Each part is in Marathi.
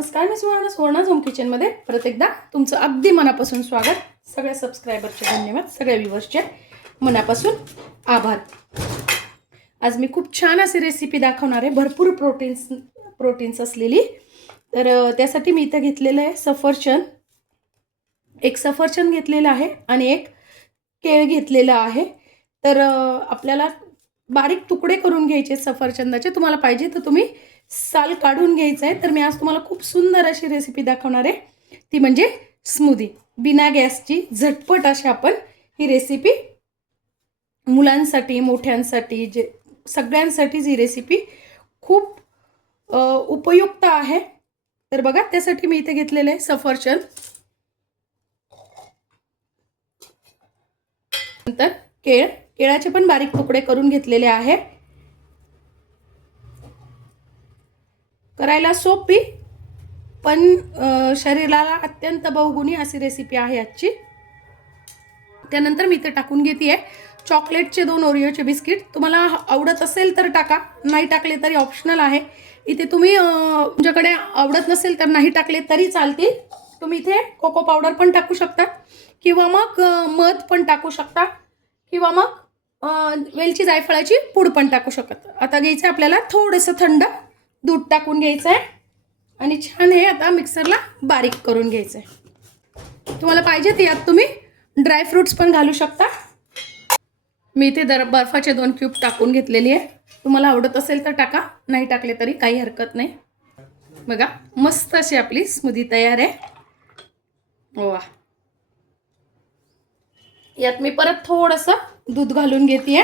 नमस्कार, मी सुवर्णा झोम किचनमध्ये परत एकदा तुमचं अगदी मनापासून स्वागत. सगळ्या सबस्क्रायबरचे धन्यवाद, सगळ्या व्ह्यूअर्सचे मनापासून आभार. आज मी खूप छान अशी रेसिपी दाखवणार आहे, भरपूर प्रोटीन्स असलेली. तर त्यासाठी मी इथं घेतलेलं आहे सफरचंद, एक सफरचंद घेतलेलं आहे आणि एक केळ घेतलेलं आहे. तर आपल्याला बारीक तुकडे करून घ्यायचे सफरचंदाचे. तुम्हाला पाहिजे तर तुम्ही साल काढून घ्यायचं आहे. तर मी आज तुम्हाला खूप सुंदर अशी रेसिपी दाखवणार आहे, ती म्हणजे स्मूदी. बिना गॅसची झटपट अशी आपण ही रेसिपी मुलांसाठी, मोठ्यांसाठी, जे सगळ्यांसाठीच ही रेसिपी खूप उपयुक्त आहे. तर बघा, त्यासाठी मी इथे घेतलेलं आहे सफरचंद, नंतर केळाचे पण बारीक तुकडे करून घेतलेले आहे. करायला सोपी पण शरीराला अत्यंत बहुगुणी अशी रेसिपी आहे आजची. त्यानंतर मी इथे टाकून घेते चॉकलेटचे 2 ओरिओचे बिस्किट. तुम्हाला आवडत असेल तर टाका, नाही टाकले तरी ऑप्शनल आहे. इथे तुम्ही तुमच्याकडे आवडत नसेल तर नाही टाकले तरी चालतील. तुम्ही इथे कोको पावडर पण टाकू शकता किंवा मग मध पण टाकू शकता किंवा मग वेलची जायफळाची पूड पण टाकू शकता. आता घ्यायचं आपल्याला थोडंसं थंड दूध टाकून घ्यायचं आहे आणि छान हे आता मिक्सरला बारीक करून घ्यायचं आहे. तुम्हाला पाहिजे तर यात तुम्ही ड्रायफ्रूट्स पण घालू शकता. मी इथे बर्फाचे 2 क्यूब टाकून घेतलेली आहे. तुम्हाला आवडत असेल तर टाका, नाही टाकले तरी काही हरकत नाही. बघा, मस्त अशी आपली स्मूदी तयार आहे. वा, यात मी परत थोडंसं दूध घालून घेते.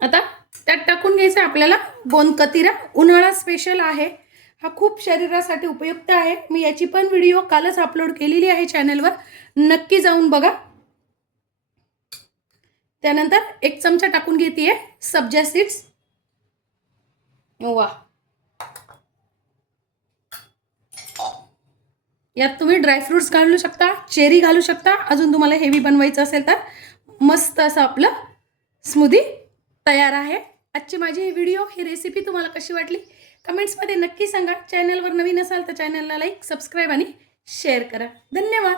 आता त्यात टाकून घ्यायचं आपल्याला गोंद कतिरा. उन्हाळा स्पेशल आहे हा, खूप शरीरासाठी उपयुक्त आहे. मी याची पण व्हिडिओ कालच अपलोड केलेली आहे चॅनलवर, नक्की जाऊन बघा. त्यानंतर 1 चमचा टाकून घेते सब्जा सीड्स. वा, यात तुम्ही ड्रायफ्रुट्स घालू शकता, चेरी घालू शकता. अजून तुम्हाला हेवी बनवायचं असेल तर मस्त असं आपलं स्मूदी तयार आहे. आजची माझी ही व्हिडिओ, ही रेसिपी तुम्हाला कशी वाटली कमेंट्समध्ये नक्की सांगा. चॅनलवर नवीन असाल तर चॅनलला लाईक, सबस्क्राईब आणि शेअर करा. धन्यवाद.